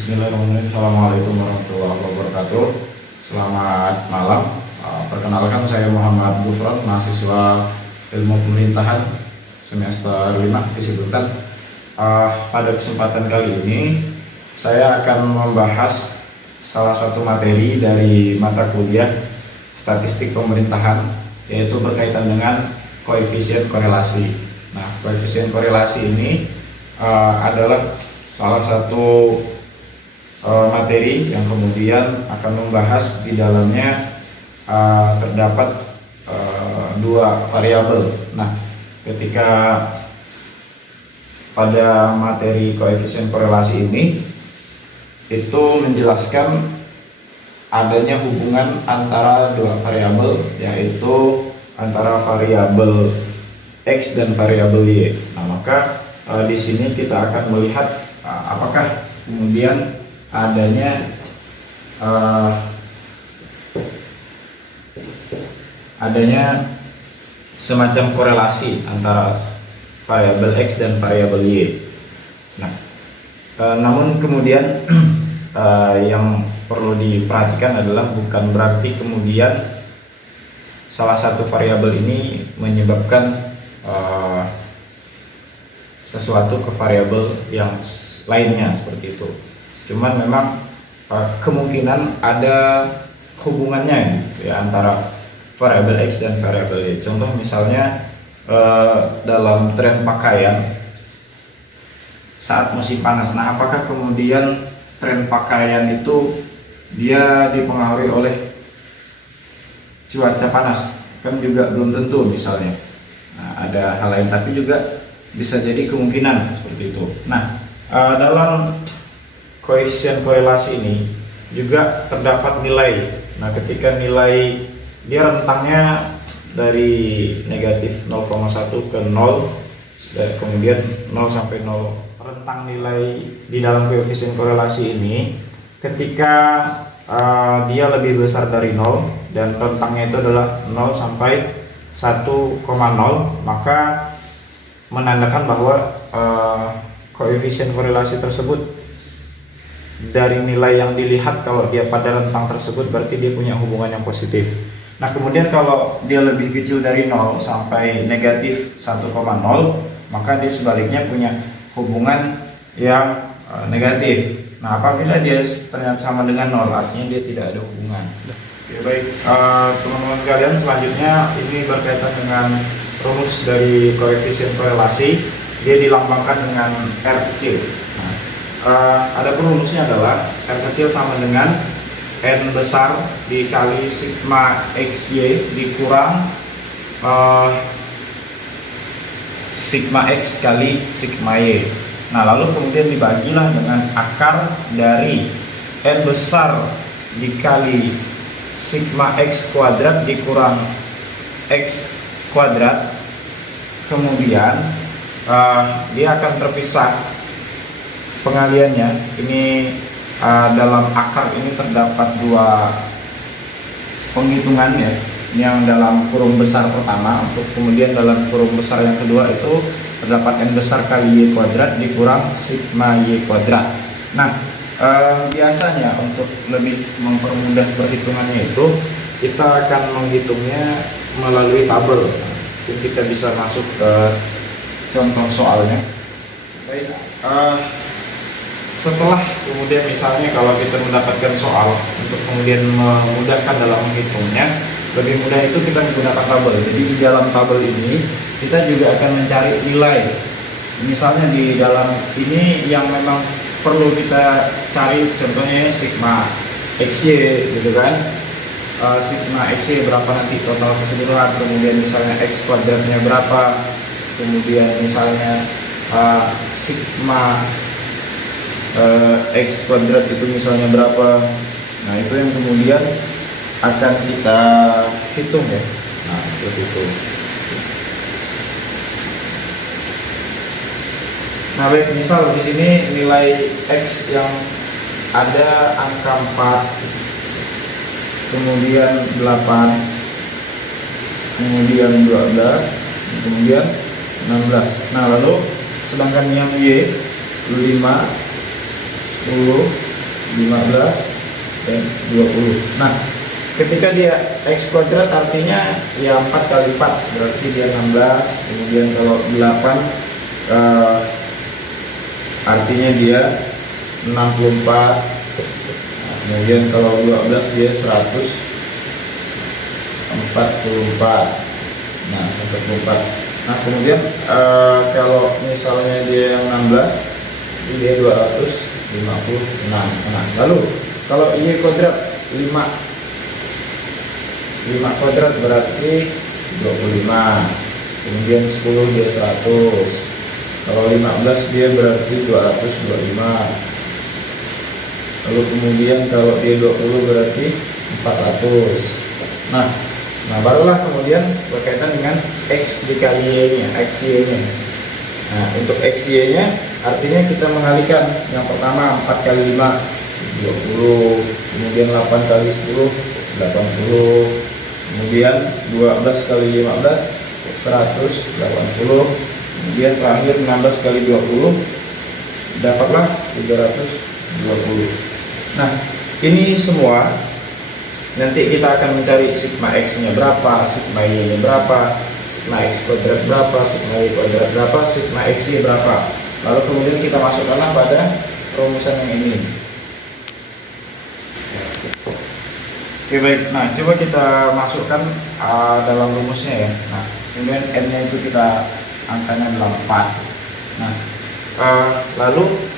Bismillahirrahmanirrahim. Assalamualaikum warahmatullahi wabarakatuh. Selamat malam. Perkenalkan, saya Muhammad Gufron, mahasiswa Ilmu Pemerintahan semester 5 Fisip Unpad. Pada kesempatan kali ini saya akan membahas salah satu materi dari mata kuliah Statistik Pemerintahan, yaitu berkaitan dengan koefisien korelasi. Nah, koefisien korelasi ini adalah salah satu materi yang kemudian akan membahas di dalamnya terdapat dua variabel. Nah, ketika pada materi koefisien korelasi ini itu menjelaskan adanya hubungan antara dua variabel, yaitu antara variabel X dan variabel Y. Nah, maka di sini kita akan melihat apakah kemudian adanya semacam korelasi antara variabel X dan variabel Y. Nah, namun kemudian yang perlu diperhatikan adalah bukan berarti kemudian salah satu variabel ini menyebabkan sesuatu ke variabel yang lainnya, seperti itu. Cuman memang kemungkinan ada hubungannya gitu ya, antara variabel X dan variabel Y. Contoh misalnya dalam tren pakaian saat musim panas. Nah, apakah kemudian tren pakaian itu dia dipengaruhi oleh cuaca panas? Kan juga belum tentu misalnya. Nah, ada hal lain, tapi juga bisa jadi kemungkinan seperti itu. Nah, dalam koefisien korelasi ini juga terdapat nilai. Nah, ketika nilai dia rentangnya dari negatif 0,1 ke 0, kemudian 0 sampai 0. Rentang nilai di dalam koefisien korelasi ini ketika dia lebih besar dari 0 dan rentangnya itu adalah 0 sampai 1,0, maka menandakan bahwa koefisien korelasi tersebut dari nilai yang dilihat, kalau dia pada rentang tersebut berarti dia punya hubungan yang positif. Nah, kemudian kalau dia lebih kecil dari 0 sampai negatif 1,0, maka dia sebaliknya punya hubungan yang negatif. Nah, apabila dia ternyata sama dengan 0, artinya dia tidak ada hubungan. Oke, baik teman-teman sekalian, selanjutnya ini berkaitan dengan rumus dari koefisien korelasi. Dia dilambangkan dengan R kecil. Nah, ada rumusnya adalah R kecil sama dengan N besar dikali sigma XY dikurang sigma X kali sigma Y. Nah, lalu kemudian dibagilah dengan akar dari N besar dikali sigma X kuadrat dikurang X kuadrat. Kemudian dia akan terpisah pengaliannya. Ini dalam akar ini terdapat dua penghitungan ya. Yang dalam kurung besar pertama, untuk kemudian dalam kurung besar yang kedua itu terdapat N besar kali Y kuadrat dikurang sigma Y kuadrat. Nah, biasanya untuk lebih mempermudah perhitungannya itu kita akan menghitungnya melalui tabel. Jadi kita bisa masuk ke contoh soalnya. Baik, setelah kemudian misalnya kalau kita mendapatkan soal, untuk kemudian memudahkan dalam menghitungnya, lebih mudah itu kita menggunakan tabel. Jadi di dalam tabel ini kita juga akan mencari nilai. Misalnya di dalam ini yang memang perlu kita cari, contohnya sigma XY gitu kan. Sigma XY berapa nanti total keseluruhan, kemudian misalnya X kuadratnya berapa, kemudian misalnya sigma X kuadrat itu misalnya berapa. Nah, itu yang kemudian akan kita hitung ya. Nah, seperti itu. Nah, baik, misal di sini nilai X yang ada angka 4, kemudian 8, kemudian 12, kemudian 16. Nah, lalu sedangkan yang Y 5, 10, 15 dan 20. Nah, ketika dia X kuadrat artinya ya 4 kali 4 berarti dia 16. Kemudian kalau 8 artinya dia 64. Nah, kemudian kalau 12 dia 144. Nah, 144. Nah, kemudian kalau misalnya dia yang 16 dia 256. Nah, lalu kalau Y kuadrat 5 kuadrat berarti 25. Kemudian 10 dia 100. Kalau 15 dia berarti 225. Lalu kemudian kalau dia 20 berarti 400. Nah, barulah kemudian berkaitan dengan X dikali Y-nya, XY-nya. Nah, untuk XY-nya artinya kita mengalihkan. Yang pertama 4 kali 5 20, kemudian 8 kali 10 80, kemudian 12 kali 15 180, kemudian terakhir 16 kali 20 dapatlah 320. Nah, ini semua nanti kita akan mencari sigma X nya berapa, sigma Y nya berapa, sigma X kuadrat berapa, sigma Y kuadrat berapa, sigma X Y berapa. Lalu kemudian kita masukkanlah pada rumusan yang ini. Oke, baik. Nah, coba kita masukkan dalam rumusnya ya. Nah, kemudian n nya itu kita angkanya adalah 4. Nah, lalu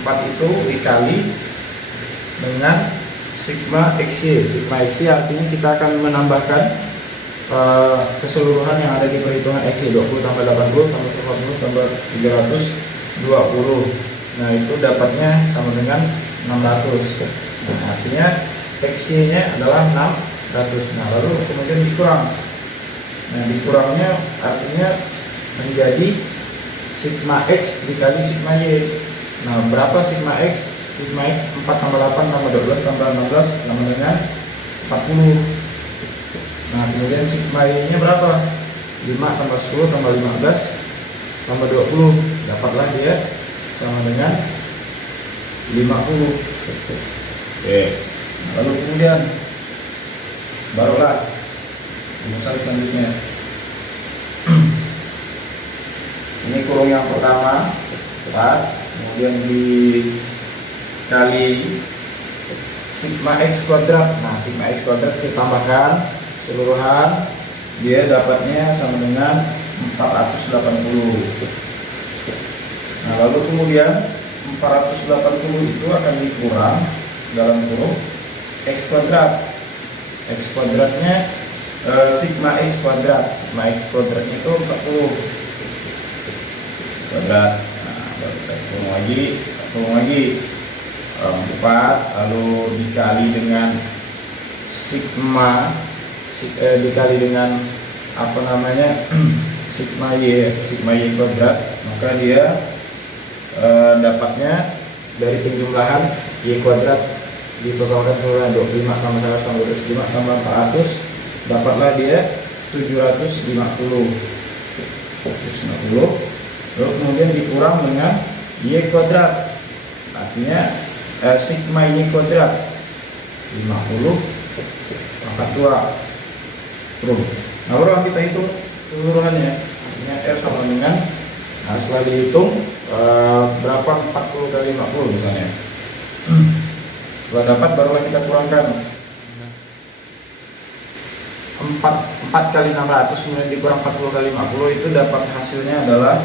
4 itu dikali dengan sigma XY. Sigma XY artinya kita akan menambahkan keseluruhan yang ada di perhitungan XY. 20 tambah 80 tambah 140 tambah 320. Nah, itu dapatnya sama dengan 600. Nah, artinya XY nya adalah 600. Nah, lalu kemudian dikurang. Nah, dikurangnya artinya menjadi sigma X dikali sigma Y. Nah, berapa sigma X? Sigma X 4 tambah 8 tambah 12 tambah 16 sama dengan 40. Nah, kemudian sigma Y nya berapa? 5 tambah 10 tambah 15 tambah 20. Dapatlah dia sama dengan 50. Oke. Lalu kemudian barulah rumusan selanjutnya. Ini kurung yang pertama 4, kemudian dikali sigma X kuadrat. Nah, sigma X kuadrat kita tambahkan keseluruhan, dia dapatnya sama dengan 480. Nah, lalu kemudian 480 itu akan dikurang dalam kurung X kuadrat. X kuadratnya sigma X kuadrat. Sigma X kuadratnya itu 40 kuadrat. Nah, baru kita kurung lagi 4, lalu dikali dengan sigma dikali dengan apa namanya sigma Y kuadrat, maka dia dapatnya dari penjumlahan Y kuadrat ditotalkan seluruhnya 25 tambah 100 tambah 25 tambah 400, dapatlah dia 750. Lalu kemudian dikurang dengan Y kuadrat, artinya sigma Y kuadrat 50 pangkat 2 Nah, baru kita hitung keseluruhannya, artinya R sama dengan, nah setelah dihitung berapa 40 kali 50 misalnya. Setelah dapat barulah kita kurangkan 4 kali 600 kemudian dikurang 40 kali 50, itu dapat hasilnya adalah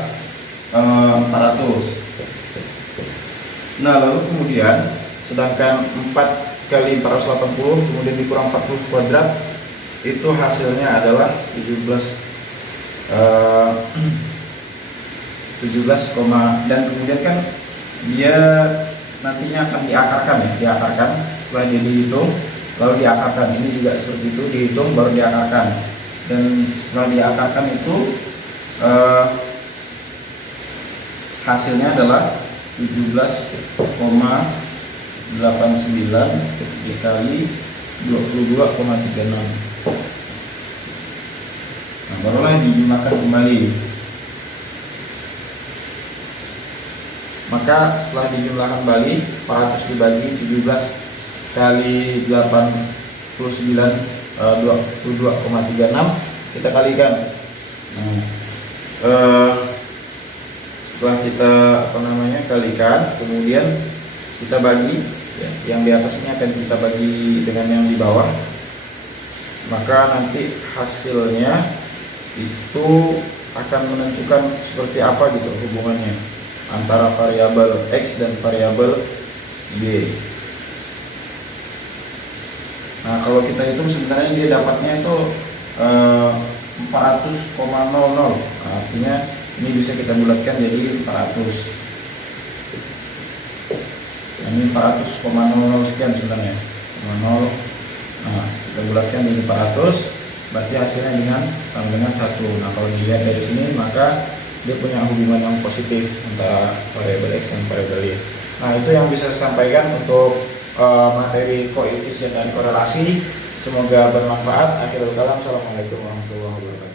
400. Nah, lalu kemudian sedangkan 4 kali 480 kemudian dikurang 40 kuadrat, itu hasilnya adalah 17, dan kemudian kan dia nantinya akan diakarkan setelah dia dihitung lalu diakarkan. Ini juga seperti itu, dihitung baru diakarkan, dan setelah diakarkan itu hasilnya adalah 17,89 dikali 22,36. Nah, barulah dijumlahkan kembali. Maka Maka setelah dijumlahkan kembali 400 dibagi 17 kali 89 22,36 kita kalikan. Setelah kita kalikan, kemudian kita bagi ya, yang di atas ini akan kita bagi dengan yang di bawah, maka nanti hasilnya itu akan menentukan seperti apa gitu hubungannya antara variabel X dan variabel Y. Nah, kalau kita hitung sebenarnya dia dapatnya itu 400,00. Artinya ini bisa kita bulatkan jadi 400. Ini 400,00 sekian sebenarnya. 0. Nah, kita bulatkan jadi 400, berarti hasilnya sama dengan 1. Nah, kalau dilihat dari sini maka dia punya hubungan yang positif antara variabel X dan variabel Y. Nah, itu yang bisa saya sampaikan untuk materi koefisien dan korelasi. Semoga bermanfaat. Akhirul kalam, assalamualaikum warahmatullahi wabarakatuh.